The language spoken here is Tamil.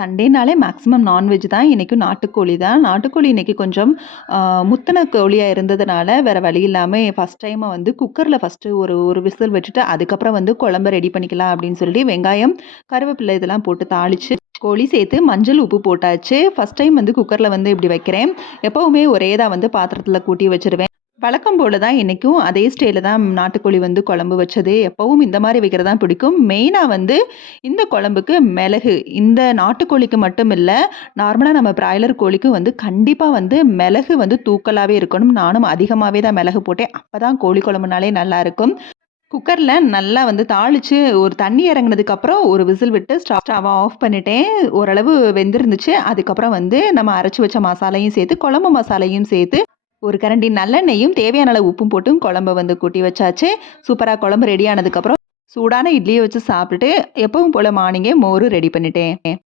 சண்டேனாலே மேக்ஸிமம் நான்வெஜ் தான். இன்றைக்கும் நாட்டுக்கோழி தான். நாட்டுக்கோழி இன்றைக்கி கொஞ்சம் முத்தின கோழியாக இருந்ததுனால வேறு வழி இல்லாமல் ஃபஸ்ட் டைமாக வந்து குக்கரில் ஃபஸ்ட்டு ஒரு ஒரு விசில் வச்சுட்டு அதுக்கப்புறம் வந்து குழம்ப ரெடி பண்ணிக்கலாம் அப்படின்னு சொல்லி வெங்காயம் கருவேப்பிலை இதெல்லாம் போட்டு தாளித்து கோழி சேர்த்து மஞ்சள் உப்பு போட்டாச்சு. ஃபஸ்ட் டைம் வந்து குக்கரில் வந்து இப்படி வைக்கிறேன். எப்போவுமே ஒரே தான் வந்து பாத்திரத்தில் கூட்டி வச்சுருவேன். வழக்கம் போல தான் இன்றைக்கும் அதே ஸ்டைலில் தான் நாட்டுக்கோழி வந்து குழம்பு வச்சது. எப்பவும் இந்த மாதிரி வைக்கிறது தான் பிடிக்கும். மெயினாக வந்து இந்த குழம்புக்கு மிளகு, இந்த நாட்டுக்கோழிக்கு மட்டும் இல்லை, நார்மலாக நம்ம பிராய்லர் கோழிக்கும் வந்து கண்டிப்பாக வந்து மிளகு வந்து தூக்கலாகவே இருக்கணும். நானும் அதிகமாகவே தான் மிளகு போட்டேன். அப்போ தான் கோழி குழம்புனாலே நல்லாயிருக்கும். குக்கரில் நல்லா வந்து தாளித்து ஒரு தண்ணி இறங்கினதுக்கப்புறம் ஒரு விசில் விட்டு ஸ்டவ்வை ஆஃப் பண்ணிட்டேன். ஓரளவு வெந்திருந்துச்சு. அதுக்கப்புறம் வந்து நம்ம அரைச்சி வச்ச மசாலையும் சேர்த்து குழம்பு மசாலையும் சேர்த்து ஒரு கரண்டி நல்லெண்ணெயும் தேவையான அளவு உப்பும் போட்டும் குழம்ப வந்து கூட்டி வச்சாச்சு. சூப்பராக குழம்பு ரெடி ஆனதுக்கப்புறம் சூடான இட்லியை வச்சு சாப்பிட்டுட்டு எப்பவும் போல் மார்னிங்கே மோர் ரெடி பண்ணிட்டேன்.